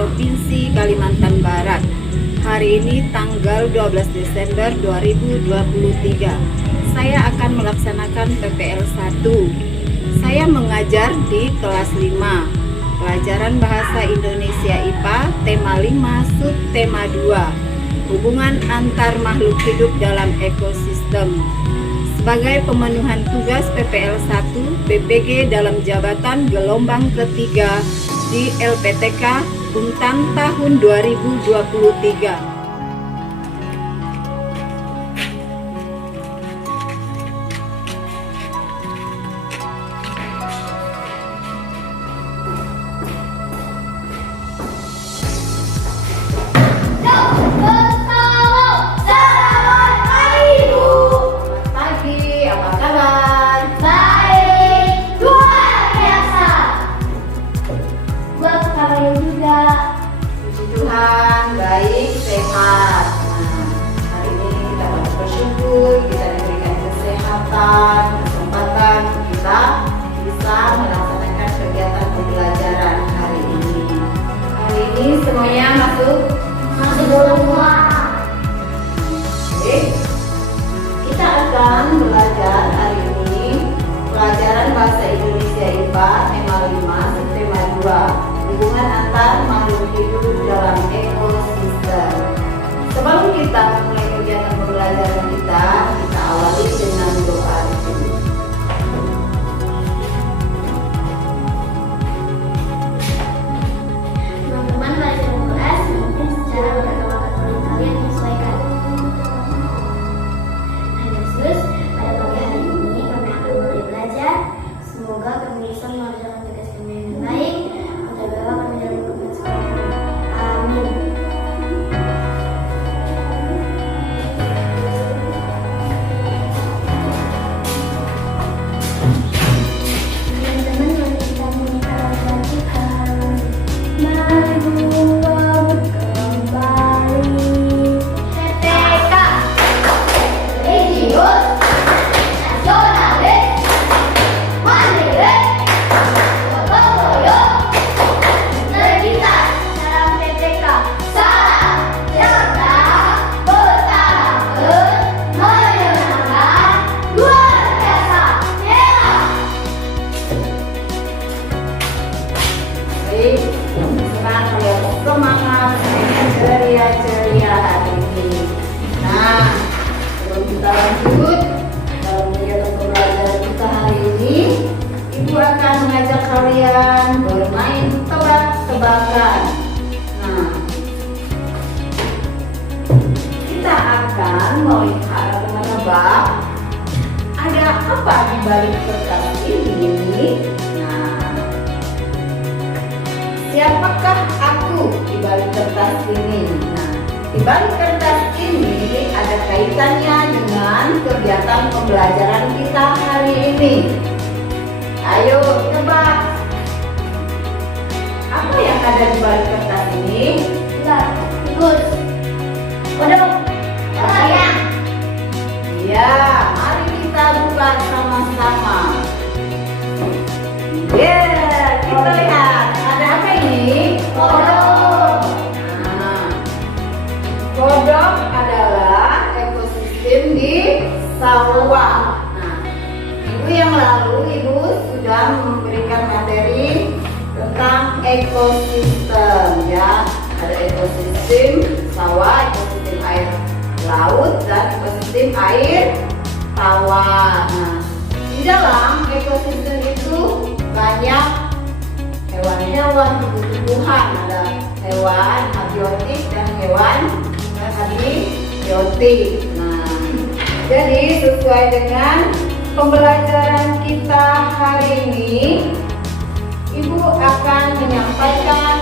Provinsi Kalimantan Barat. Hari ini tanggal 12 Desember 2023. Saya akan melaksanakan PPL 1. Saya mengajar di kelas 5, pelajaran Bahasa Indonesia IPA, tema 5, subtema 2, hubungan antar makhluk hidup dalam ekosistem. Sebagai pemenuhan tugas PPL 1 BPG dalam jabatan gelombang ketiga di LPTK Untan tahun 2023. Tuhan baik, sehat. Hari ini kita patut bersyukur, kita diberikan kesehatan, kesempatan kita bisa melaksanakan kegiatan pembelajaran hari ini. Hari ini semuanya masuk semua. Oke, kita akan belajar hari ini pelajaran Bahasa Indonesia IPA tema 5, subtema 2, hubungan antar makhluk hidup dalam ekosistem. Sebelum kita mulai kegiatan pembelajaran kita awali dengan doa dulu. Teman-teman belajar kelas mungkin secara beragama kalian menyesuaikan. Nah Yesus, pada pagi hari ini kami akan mulai belajar. Semoga kami bisa mengerjakan tugas kami dengan baik. Jagalah kami dalam kebenaran sekolah kami. Amin. Teman-teman, mari kita mengingatkan Tuhan. Mari berdoa kembali. TTK Religius Nasionalis Mandiri Gotong royong Integritas dalam TTK. Salam cerdas, bertahan, menyenangkan, luar biasa, hebat. Baik, sekarang kalian semangat, ceria-ceria hari ini. Nah, sebelum kita lanjut dalam kegiatan pembelajaran kita hari ini, Ibu akan mengajak kalian bermain tebak-tebakan. Nah, kita akan melihat menebak ada apa di balik kertas ini. Nah, siapakah aku di balik kertas ini? Nah, di balik kertas ini ada kaitannya dengan kegiatan pembelajaran kita hari ini. Ayo tebak. Apa yang ada di balik kertas ini? Tikus. Kodok. Ayam. Ya, mari kita buka sama-sama. Kita lihat ada apa ini? Kodok. Nah, kodok adalah ekosistem di sawah. Nah, minggu yang lalu Ibu sudah memberikan materi tentang ekosistem, ya. Ada ekosistem sawah, ekosistem air laut, dan ekosistem air tawar. Nah, di dalam ekosistem itu banyak hewan-hewan, tumbuh-tumbuhan, ada hewan abiotik dan hewan abiotik. Nah, jadi sesuai dengan pembelajaran kita hari ini, Ibu akan menyampaikan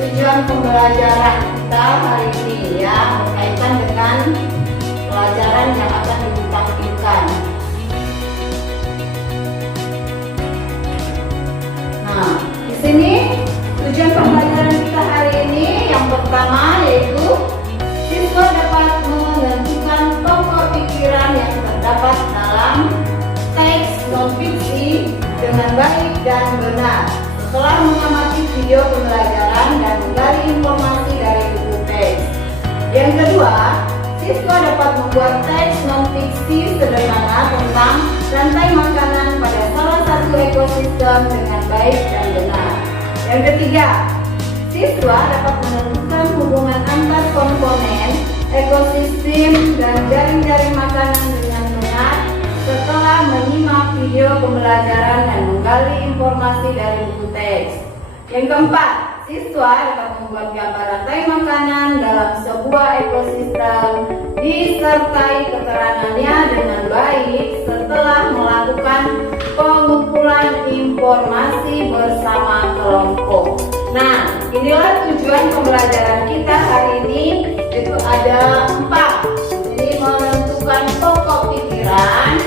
tujuan pembelajaran kita hari ini, ya, berkaitan dengan pelajaran yang akan Ibu tampilkan. Nah, di sini tujuan pembelajaran kita hari ini yang pertama yaitu siswa dapat menentukan pokok pikiran yang terdapat dalam teks non-fiksi dengan baik dan benar. Setelah mengamati video pembelajaran pembelajaran dan menggali informasi dari buku teks. Yang kedua, siswa dapat membuat teks non-fiksi sederhana tentang rantai makanan pada salah satu ekosistem dengan baik dan benar. Yang ketiga, siswa dapat menentukan hubungan antar komponen ekosistem dan jaring-jaring makanan dengan benar setelah menyimak video pembelajaran dan menggali informasi dari buku teks. Yang keempat, siswa dapat membuat gambar rantai makanan dalam sebuah ekosistem disertai keterangannya dengan baik setelah melakukan pengumpulan informasi bersama kelompok. Nah, inilah tujuan pembelajaran kita hari ini, itu ada 4. Jadi menentukan pokok pikiran,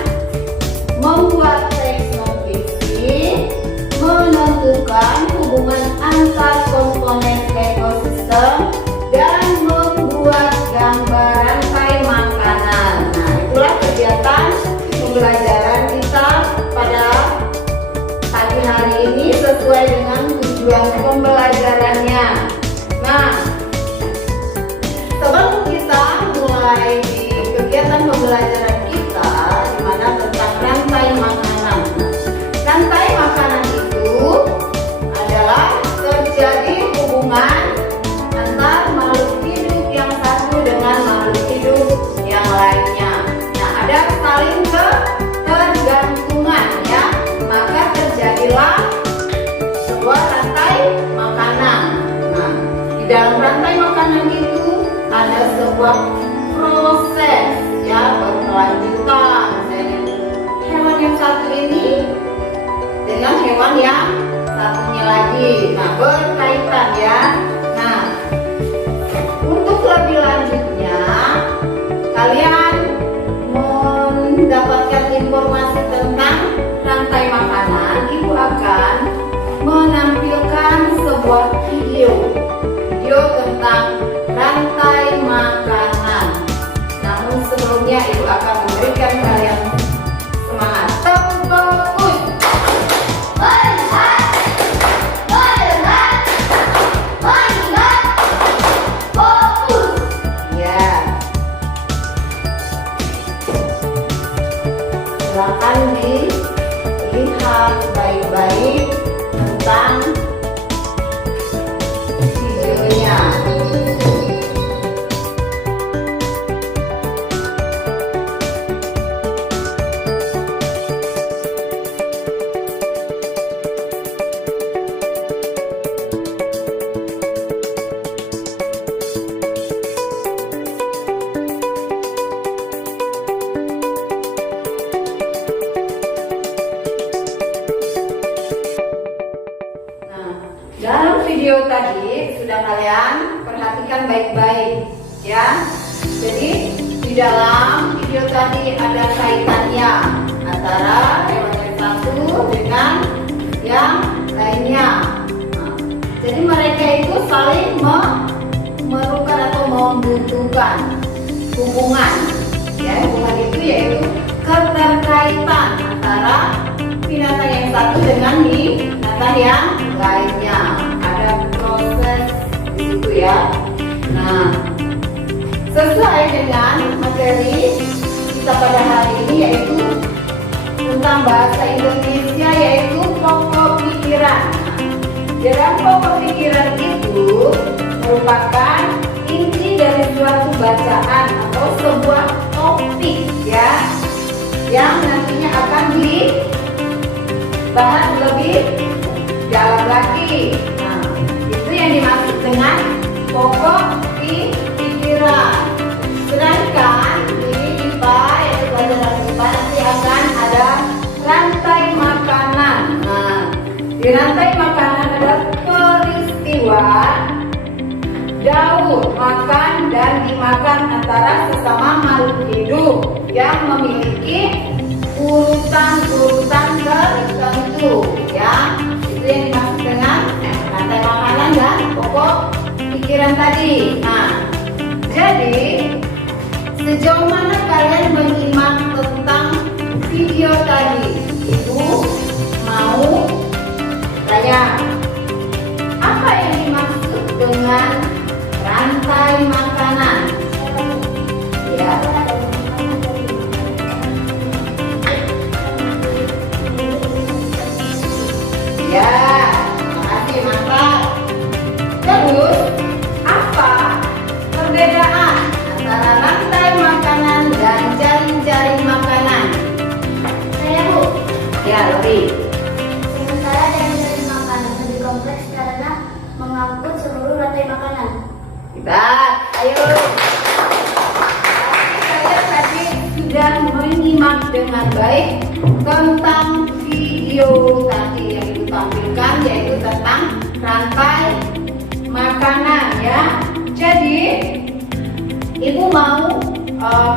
membuat teks non-fiksi, menentukan hubungan antar komponen ekosistem, dan membuat gambar rantai makanan. Nah, itulah kegiatan pembelajaran kita pada pagi hari ini sesuai dengan tujuan pembelajarannya. Nah, sebelum kita mulai di kegiatan pembelajaran kita, di mana tentang rantai makanan. Rantai makanan itu adalah terjadi hubungan antar makhluk hidup yang satu dengan makhluk hidup yang lainnya. Nah, ada saling ketergantungan ya, maka terjadilah sebuah rantai makanan. Nah, di dalam rantai makanan itu ada sebuah proses ya, berkelanjutan dari hewan yang satu ini dengan hewan yang satunya lagi. Nah, berkaitan ya. Nah, untuk lebih lanjutnya kalian mendapatkan informasi tentang rantai makanan, ibu akan menampilkan sebuah video tentang rantai makanan. Namun sebelumnya ibu akan memberikan kalian semangat. Fokus. Melihat, mendengar, mengingat, fokus. Ya. Silakan dilihat baik-baik tentang videonya. Dalam video tadi sudah kalian perhatikan baik-baik ya. Jadi di dalam video tadi ada kaitannya antara hewan yang satu dengan yang lainnya. Nah, jadi mereka itu saling memerlukan atau membutuhkan hubungan. Ya, hubungan itu yaitu keterkaitan antara binatang yang satu dengan binatang yang lainnya. Ada proses di situ ya. Nah, sesuai dengan materi kita pada hari ini yaitu tentang bahasa Indonesia, yaitu pokok pikiran. Dalam pokok pikiran itu merupakan inti dari suatu bacaan atau sebuah topik ya, yang nantinya akan dibahas lebih dalam lagi. Nah, itu yang dimaksud dengan pokok pikiran. Sedangkan di IPA, yaitu pelajaran IPA, nanti akan ada rantai makanan. Nah, di rantai makanan ada peristiwa daur, makan, dan dimakan antara sesama makhluk hidup yang memiliki urutan-urutan tertentu ya. Itu yang dimaksud dengan rantai makanan dan pokok pikiran tadi. Nah, jadi sejauh mana kalian menyimak tentang video tadi? Ibu mau tanya, apa yang dimaksud dengan rantai makanan? Ya. Ya, makasih, mantap. Terus, apa perbedaan antara rantai makanan dan jaring-jaring makanan? Saya Bu. Ya, Lori. Sementara jaring-jaring makanan lebih kompleks karena mengangkut seluruh rantai makanan. Hebat, ayo. Saya tadi sudah menyimak dengan baik tentang video tadi yang Ibu tampilkan, yaitu tentang rantai makanan ya. Jadi Ibu mau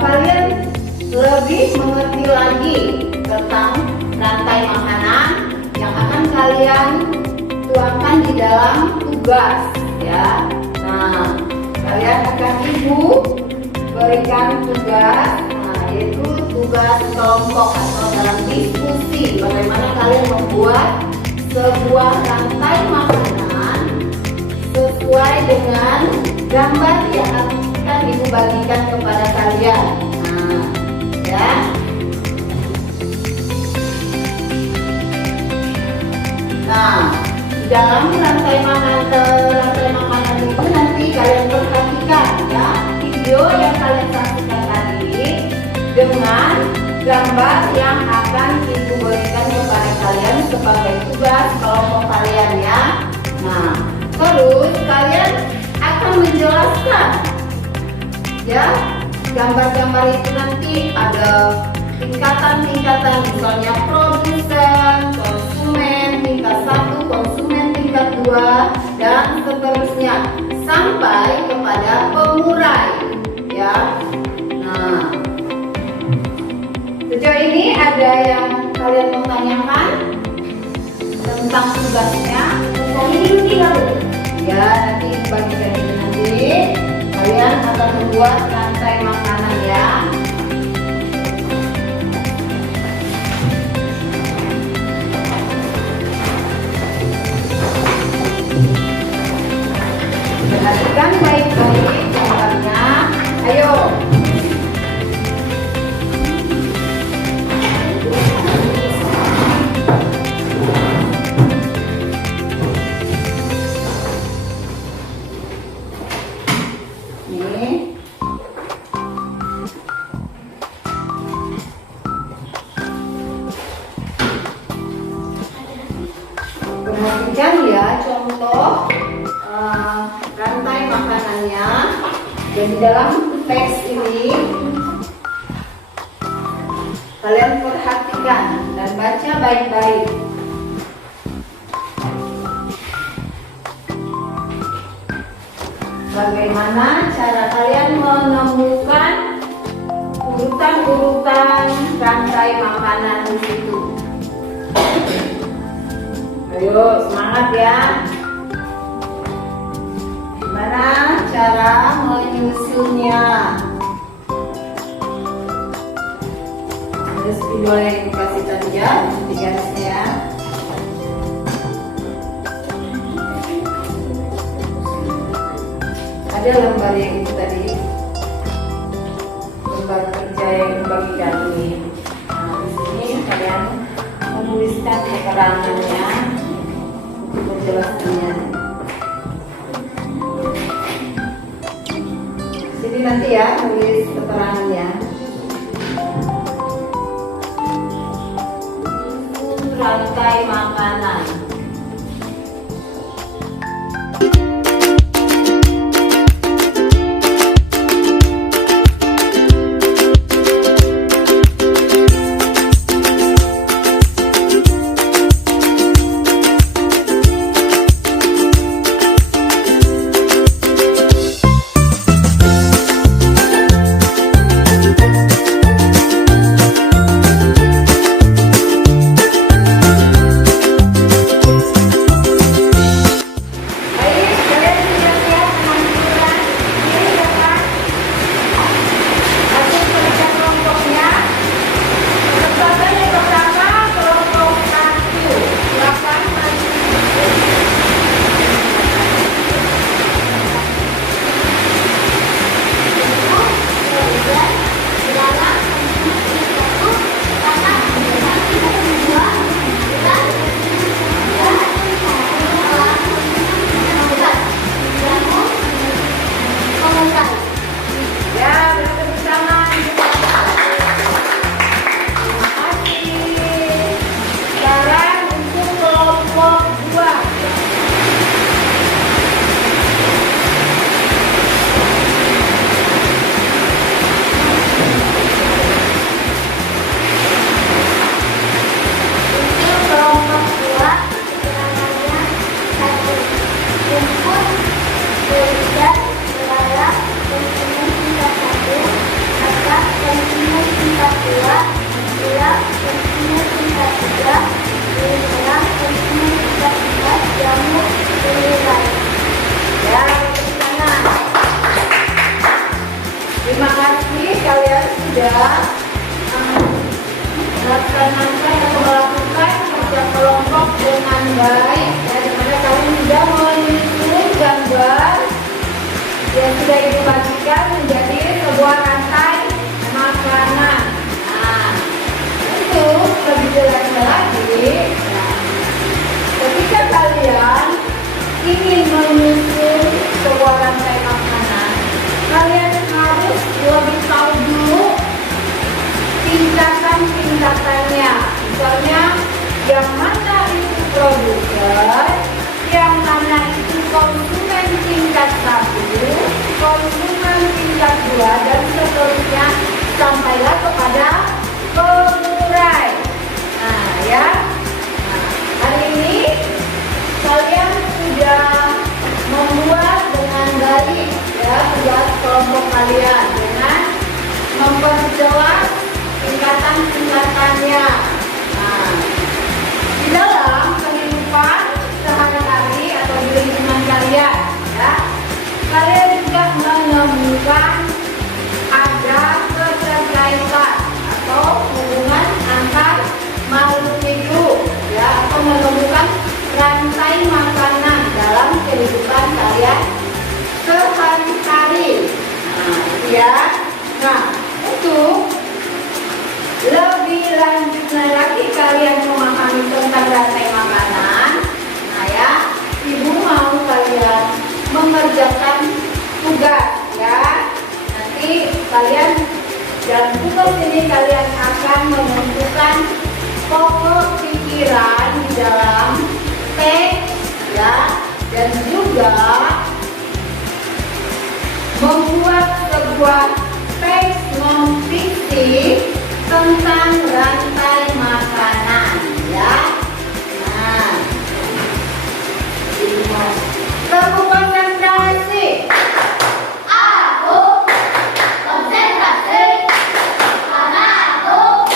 kalian lebih mengerti lagi tentang rantai makanan yang akan kalian tuangkan di dalam tugas ya. Nah, kalian akan Ibu berikan tugas, yaitu tugas kelompok atau dalam diskusi bagaimana kalian membuat sebuah rantai makanan sesuai dengan gambar yang akan Ibu bagikan kepada kalian. Nah, ya. Nah, di dalam rantai makanan itu nanti kalian perhatikan ya video yang kalian saksikan tadi dengan gambar yang akan Ibu berikan kepada kalian sebagai tugas kelompok kalian ya. Nah, terus kalian akan menjelaskan ya gambar-gambar itu nanti ada tingkatan-tingkatan, misalnya produsen, konsumen tingkat 1, konsumen tingkat 2 dan seterusnya sampai kepada pengurai ya. Nah, sejauh ini ada yang kalian mau tanyakan tentang tugasnya? Ini tinggal Bu. Ya, nanti bagikan itu nanti kalian akan membuat rantai makanan ya. Perhatikan baik-baik gambarnya. Ayo. Ini. Perhatikan ya contoh rantai makanannya, dan di dalam teks ini kalian perhatikan dan baca baik-baik. Bagaimana cara kalian menemukan urutan-urutan rantai makanan di situ? Ayo semangat ya. Gimana cara menyusunnya? Ada spidol yang dikasih tadi ya, di garisnya ya. Ada lembar yang itu tadi, lembar kerja yang dibagikan ini. Nah, di sini kalian menuliskan keterangannya untuk menjelaskannya. Jadi nanti ya tulis keterangannya. Rantai makanan. 2, teksnya tingkat 3, pilih merah, teksnya tingkat 4, jamur, pilih right. Ya, ke sana. Terima kasih kalian sudah melaksanakan atau melakukan kerja kelompok dengan baik. Ya, di mana kalian sudah menyusun gambar yang sudah Ibu bagikan menjadi sebuah rantai makanan. Nah, untuk lebih jelasnya lagi, ketika kalian ingin menyusun sebuah rantai makanan, kalian harus lebih tahu dulu tingkatan-tingkatannya. Misalnya, yang mana itu produser, yang mana itu konsumen tingkat 1, konsumen tingkat 2, dan seterusnya sampailah kepada pengurai. Nah, ya. Nah, hari ini kalian sudah membuat dengan baik ya tugas kelompok kalian dengan memperjelas tingkatan-tingkatannya. Nah, di dalam kehidupan sehari-hari atau di lingkungan kalian, ya, kalian juga menemukan ada keterkaitan atau hubungan antar makhluk hidup, ya, atau menemukan rantai makanan dalam kehidupan kalian sehari-hari. Nah, ya. Nah, untuk lebih lanjutnya lagi kalian memahami tentang rantai makanan, nah ya, Ibu mau kalian mengerjakan tugas, ya. Nanti kalian dalam tugas ini kalian akan menentukan pokok pikiran di dalam teks, ya, dan juga membuat sebuah teks non-fiksi tentang rantai makanan, ya. Nah, ini mau kamu konsentrasi. Aku konsentrasi karena aku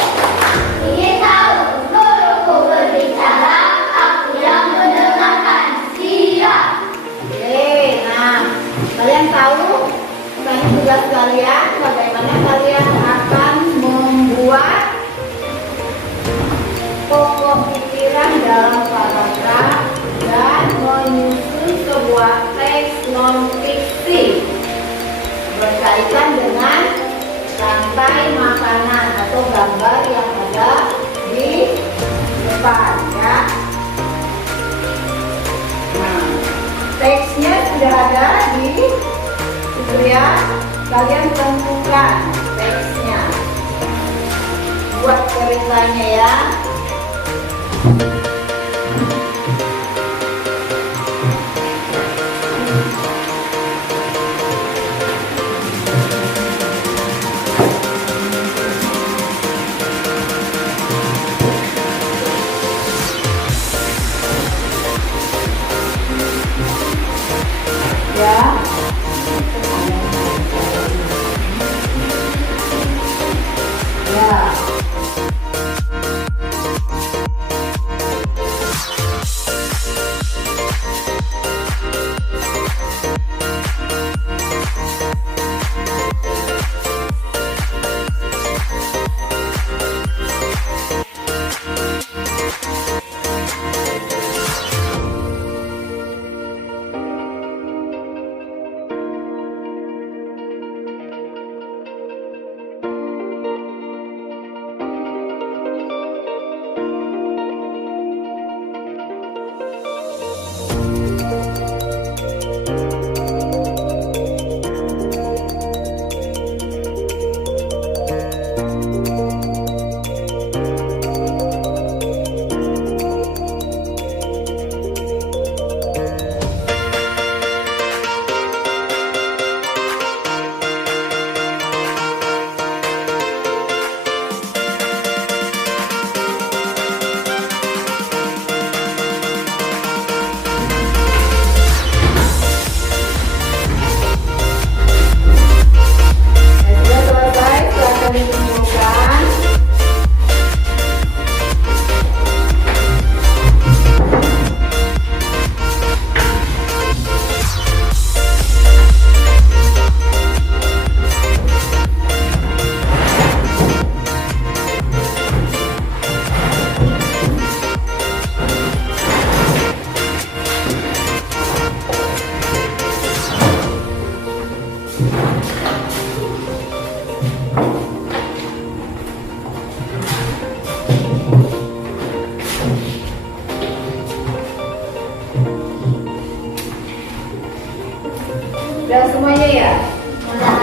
ingin tahu guruku berbicara, aku yang mendengarkan. Siap. Oke, nah, kalian tahu tentang tugas kalian, bagaimana kalian akan membuat pokok pikiran dalam paragraf dan menyusun sebuah teks non-fiksi berkaitan dengan rantai makanan atau gambar yang ada di depan, ya. Nah, teksnya sudah ada di buku, ya. Kalian tentukan teksnya, buat ceritanya, ya. Ya. Udah semuanya ya? Udah.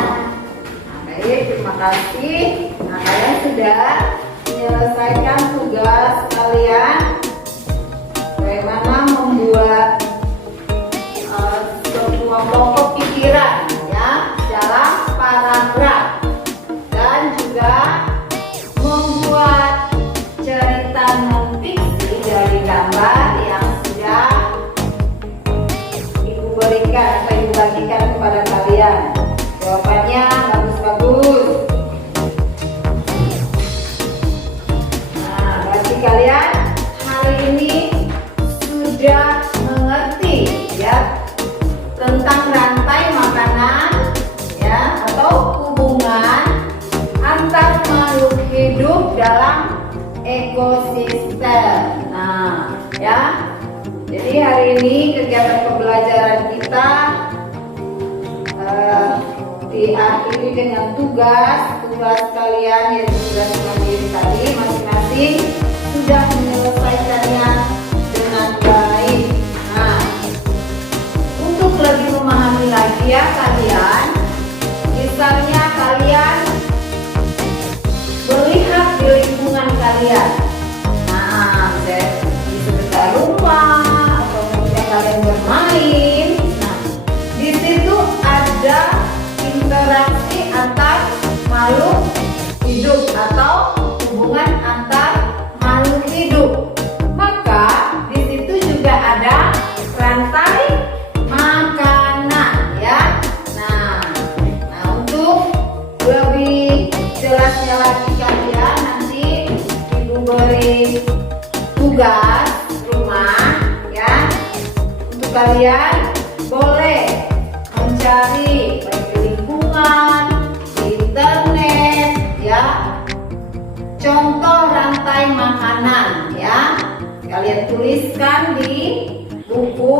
Nah, baik, terima kasih. Nah, kalian sudah menyelesaikan tugas kalian bagaimana membuat sebuah pokok pikiran ya dalam paragraf dan juga membuat cerita non-fiksi dari gambar yang sudah ibu berikan atau ibu bagikan kepada kalian. Jawabannya bagus-bagus. Nah, bagi kalian hari ini sudah mengerti ya tentang rantai makanan ya atau hubungan antar makhluk hidup dalam ekosistem. Nah, ya. Jadi hari ini kegiatan pembelajaran kita diakhiri dengan tugas kalian yaitu tugas mandiri tadi masing-masing sudah menyelesaikannya dengan baik. Nah, untuk lebih memahami lagi ya kalian, misalnya kalian melihat di lingkungan kalian. Nah, di sekitar rumah atau ketika kalian bermain. Nah, di situ ada interaksi antar makhluk hidup atau hubungan antar makhluk hidup. Maka di situ juga ada rantai makanan ya. Nah, untuk lebih jelasnya lagi kalian nanti ibu beri tugas rumah ya. Untuk kalian boleh mencari baik di lingkungan, di internet ya, contoh rantai makanan ya. Kalian tuliskan di buku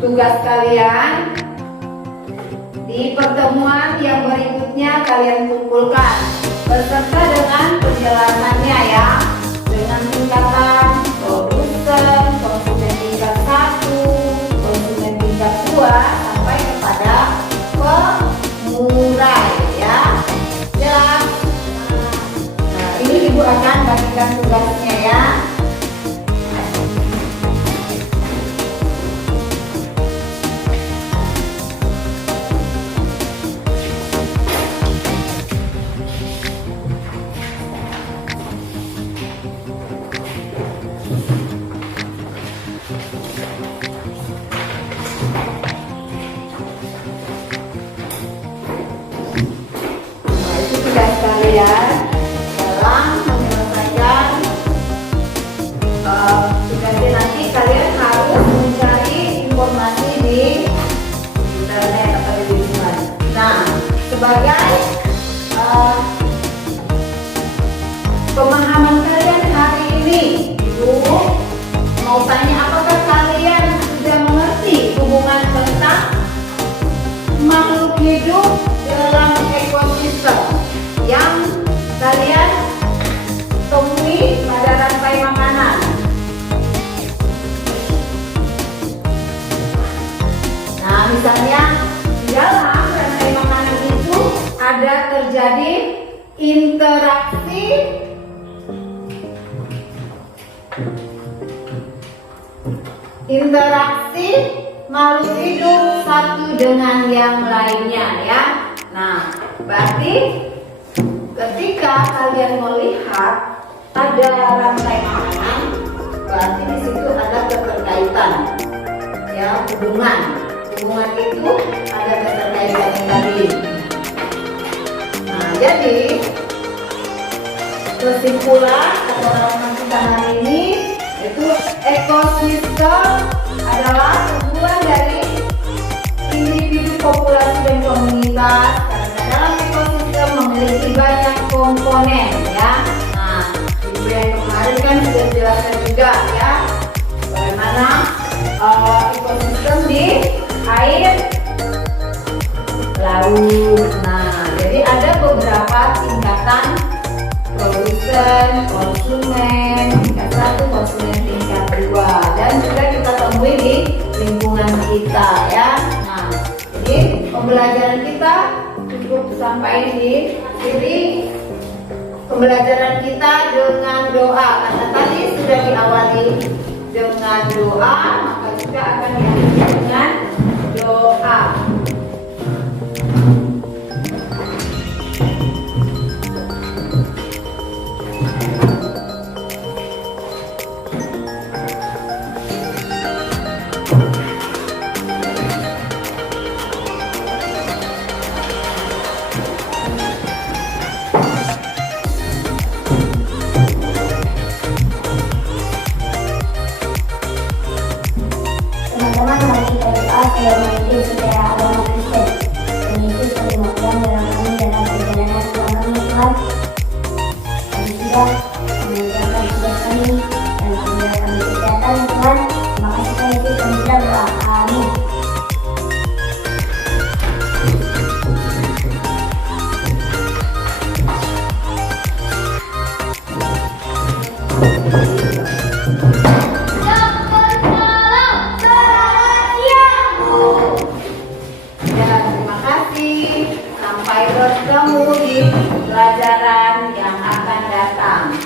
tugas kalian. Di pertemuan yang berikutnya kalian kumpulkan beserta dengan penjelasannya ya, dengan tingkatan produsen, konsumen tingkat 1, konsumen tingkat 2 sampai kepada pengurai ya. Jelas? Nah, ini ibu akan bagikan tugasnya ya. Kalian dalam menyelesaikan tugasnya nanti kalian harus mencari informasi di internet atau di lingkungan. Nah, sebagai pemahaman kalian hari ini, ibu mau tanya apakah kalian sudah mengerti hubungan tentang makhluk hidup dalam ekosistem yang kalian temui pada rantai makanan. Nah, misalnya di dalam rantai makanan itu ada terjadi interaksi makhluk hidup satu dengan yang lainnya ya. Nah, berarti ketika kalian melihat ada rantai makanan, berarti di situ ada keterkaitan, ya hubungan itu ada keterkaitan tadi. Nah, jadi kesimpulan atau rangkuman kita hari ini itu ekosistem adalah hubungan dari individu, populasi dan komunitas. Karena dalam ekosistem memiliki banyak komponen ya. Nah, ibu yang kemarin kan sudah jelaskan juga ya bagaimana ekosistem di air, laut jauh. Nah, jadi ada beberapa tingkatan produsen, konsumen, tingkat 1, konsumen tingkat 2, dan juga kita temui di lingkungan kita ya. Nah, jadi pembelajaran kita cukup sampai di sini. Pembelajaran kita dengan doa, karena tadi sudah diawali dengan doa, maka juga akan diakhiri dengan doa. Teman-teman, mari kita berdoa supaya mengikuti secara agama Kristen. Dan itu sebagai modal dalam kami dalam perjalanan Tuhan kami Tuhan. Dan juga mengerjakan tugas kami dan menjaga kami kesehatan Tuhan. Terima kasih Tuhan Yesus, kami sudah berdoa. Amin. Ya, terima kasih. Sampai bertemu di pelajaran yang akan datang.